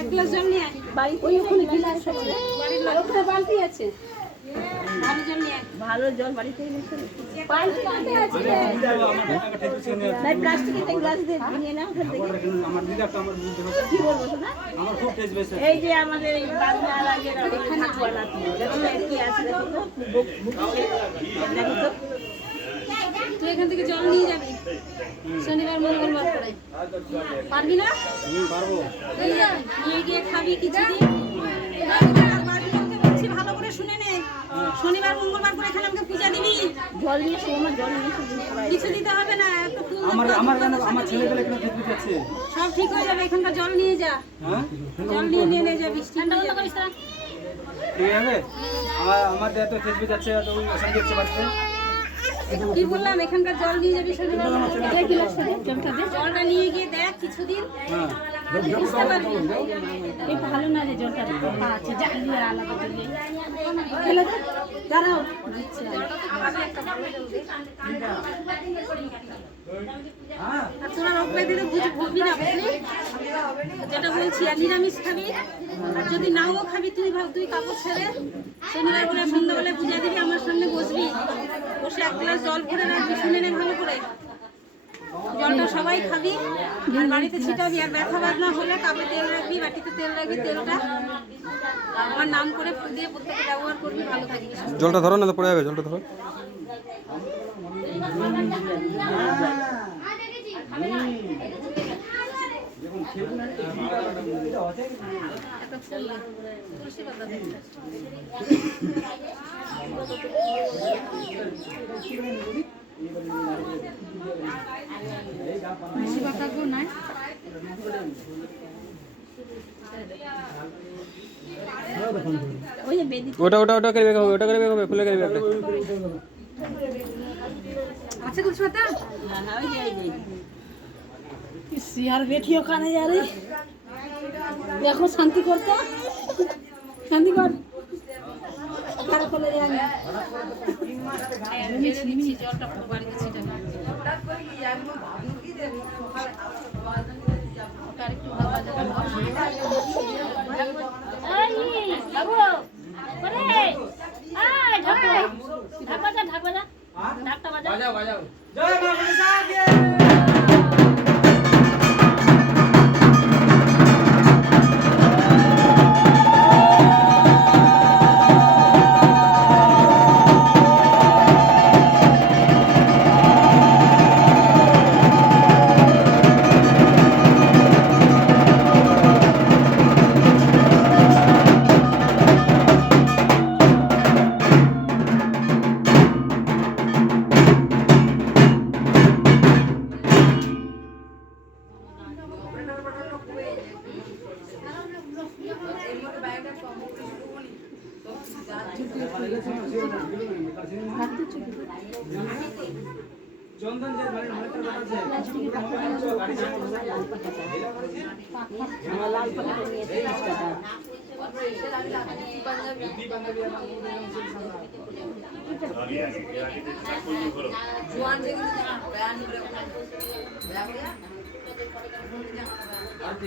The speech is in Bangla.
এক গ্লাস জল নিয়ে আয়। ওই ওখানে গিলাস আছে, বাড়ির লোক ওখানে বালতি আছে, ভালো জল নিয়ে আয়। ভালো জল বাড়িতে এনেছে বালতি কাটে আছে নাই প্লাস্টিকের গ্লাস দিয়ে নিয়ে নাও ওখান থেকে। আমার দিদা তো আমার কি বলবো না আমার খুব টেস্ট বেশি। এই যে আমাদের এই বাংলার আগে এখানে বানাতে দেখো না কি আছে দেখো তো দেখো তো তুই এখান থেকে জল নিয়ে যাবি শনিবার মঙ্গলবার করে, পারবি না? পারবো। নিয়ে যাবি, নিয়ে গিয়ে খাবি কিছুদিন। আর বাড়ির লোককে বলছি ভালো করে শুনে নে, শনিবার মঙ্গলবার করে এখানে আমাকে পূজা দিবি। জল নিয়ে সময় জল নিয়ে কিছু দিতে হবে না, একটু ফুল আমার জানো আমার ছেলেবেলা কেন খেতে যাচ্ছে। সব ঠিক হয়ে যাবে। এখানকার জল নিয়ে যা, হ্যাঁ জল নিয়ে যাবি। ঠান্ডা বন্ধ করিস না। ঠিক আছে। আমার দেয়া তো খেতে যাচ্ছে তো ওই সঙ্গে যাচ্ছে বাড়িতে। কি বললাম, এখানকার জল নিয়ে যাবি শনিবার মঙ্গলবার। এই গ্লাস থেকে জলটা দে। জলটা নিয়ে গিয়ে দেখ কিছুদিন, হ্যাঁ বুঝতে পারবি। এই ভালো না রে জলটা আচ্ছা যা দিয়ে আলাদা করলে ফেলে দে দাঁড়াও দিচ্ছি আমি। হ্যাঁ আর তোরা রোগ ব্যাধিতে ভুগবি না, বুঝলি? যেটা বলছি, আর নিরামিষ খাবি। আর যদি নাও খাবি, তুই ভাব, তুই কাপড় ছেড়ে শনিবার করে সন্ধ্যাবেলায় পূজা দিবি, আমার সামনে বসবি, বসে এক গ্লাস জল ভরে রাখবি, শুনে নে ভালো করে। জলটা সবাই খাবি, আর বাড়িতে ছিটাবি। আর ব্যথা বাদনা হলে কাপে তেল রাখবি, বাটিতে তেল রাখবি, তেলটা আমার নাম করে ফুল দিয়ে প্রত্যেকে ব্যবহার করবি, ভালো থাকবি। জলটা ধরো না তো পড়ে যাবে, জলটা ধরো। একটা ফুল দে, তুলসী পাতা দে। তুলসী পাতা গো নাই। ওই যে বেদি ওটা ওটা ওটা করে বের হবে, ওটা করে বের হবে, ফুলে করে বের একটা। আছে তুলসী পাতা? হ্যাঁ ওই যে এই যে यार बैठियो खाने जा रही देखो शांति करता शांति कर कर को ले जाएंगे নিচ্ছি জলটা পুরো বাড়িতে ছিটাবি। ওটা আরেকটু হাওয়া যাবে। এই বাবু করে আয় ঢাকা ঢাকা ঢাকা বাজা ঢাকটা বাজা বাজাও জয় মা গণেশা কে। চন্দন যে মানে মনে করে আছে গাড়ি লাল পাতা নিয়ে 30 টাকা জোয়ান দেখে বয়ান করে আরতি